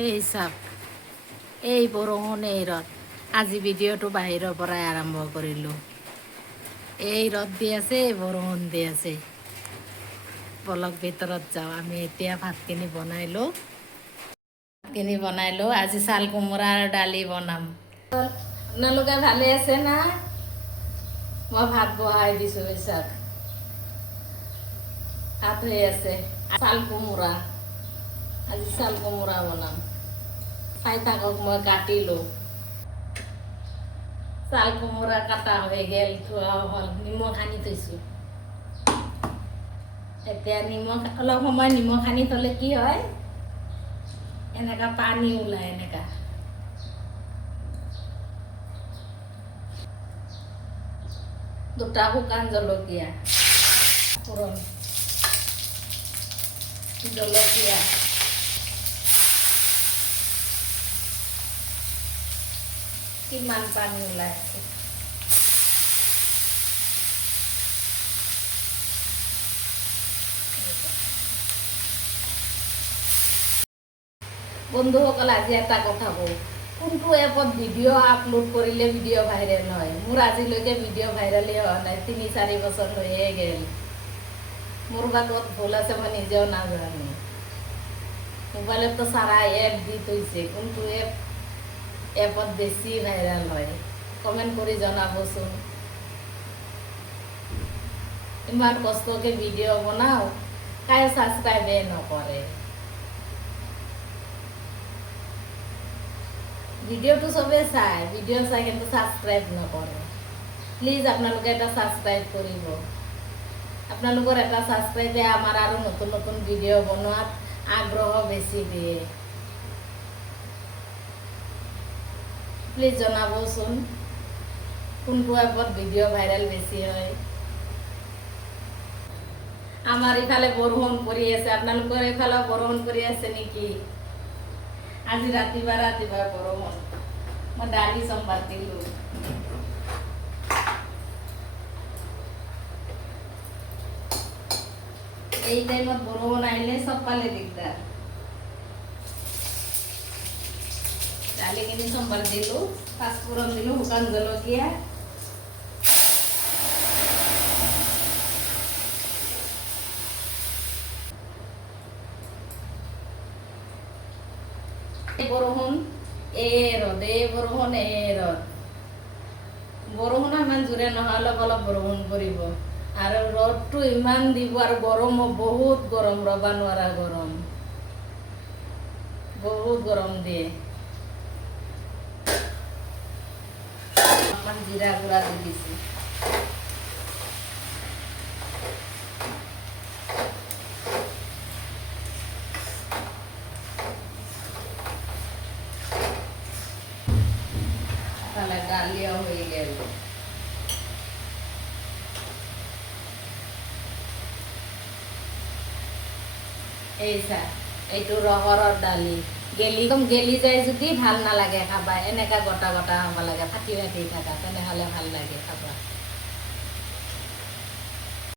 এই চাওক এই বৰষুণ এই ৰ'দ আজি ভিডিঅ'টো বাহিৰৰ পৰাই আৰম্ভ কৰিলোঁ। এই ৰ'দ দি আছে বৰষুণ দি আছে। বলক ভিতৰত যাওঁ। আমি এতিয়া ভাতখিনি বনাই লওঁ। আজি চাল কোমোৰাৰ দালি বনাম। আপোনালোকে ভালে আছে না? মই ভাত বহাই দিছোঁ। চাওক ভাত হৈ আছে। চাল কোমোৰা, আজি চাল কোমোৰা বনাম। চাই থাকক, মই কাটিলোঁ। চাল কোমোৰা কাটা হৈ গ'ল, ধোৱা হ'ল, নিমখ সানি থৈছোঁ। এতিয়া অলপ সময় নিমখ সানি থ'লে কি হয়, এনেকা পানী ওলায় এনেকা। দুটা শুকান জলকীয়া, ফোৰণ, জলকীয়া, কিমান পানী ওলাই আছে। বন্ধুসকল, আজি এটা কথা কওঁ। কোনটো এপত ভিডিঅ' আপলোড কৰিলে ভিডিঅ' ভাইৰেল হয়? মোৰ আজিলৈকে ভিডিঅ' ভাইৰেলেই হোৱা নাই। 3-4 বছৰ হৈয়ে গ'ল। মোৰ বা ক'ত ভুল আছে মই নিজেও নাজানো। মোবাইলতো চাৰা এপ দি থৈছে, কোনটো এপত বেছি ভাইৰেল হয় কমেণ্ট কৰি জনাবচোন। ইমান কষ্টকে ভিডিঅ' বনাওঁ, কায়ো ছাবস্ক্ৰাইবে নকৰে। ভিডিঅ'টো চবেই চায়, ভিডিঅ' চাই কিন্তু ছাবস্ক্ৰাইব নকৰে। প্লিজ আপোনালোকে এটা ছাবস্ক্ৰাইব কৰিব। আপোনালোকৰ এটা ছাবস্ক্ৰাইবে আমাৰ আৰু নতুন নতুন ভিডিঅ' বনোৱাত আগ্ৰহ বেছি দিয়ে। প্লিজ জনাবচোন কোনটো এপত ভিডিঅ' ভাইৰেল বেছি হয়। আমাৰ ইফালে বৰষুণ পৰি আছে, আপোনালোকৰ এইফালেও বৰষুণ পৰি আছে নেকি? আজি ৰাতিপুৱা বৰষুণ। মই দালি চম্ভাৰ দিলোঁ। এই টাইমত বৰষুণ আহিলে চবফালে দিগদাৰ। দালিখিনি চম্ভাৰ দিলোঁ, পাঁচফোৰণ দিলোঁ, শুকান জলকীয়া, বৰষুণ বৰষুণ ইমান জোৰে নহয়, অলপ অলপ বৰষুণ পৰিব আৰু ৰ'দটো ইমান দিব আৰু গৰমো বহুত গৰম, ৰ'ব নোৱাৰা গৰম, বহুত গৰম দিয়ে। অকণমান জিৰা গুড়া দি দিছোঁ। তাহলে ডালিও হয়ে গেল। এই চা, এইটো ৰহৰৰ দালি। গেলি যায় যদি ভাল নালাগে খাবা, এনেকা গোটা গোটা হ'ব লাগে, ফাটি ফাটি থকা, তেনেহ'লে ভাল লাগে খাবা।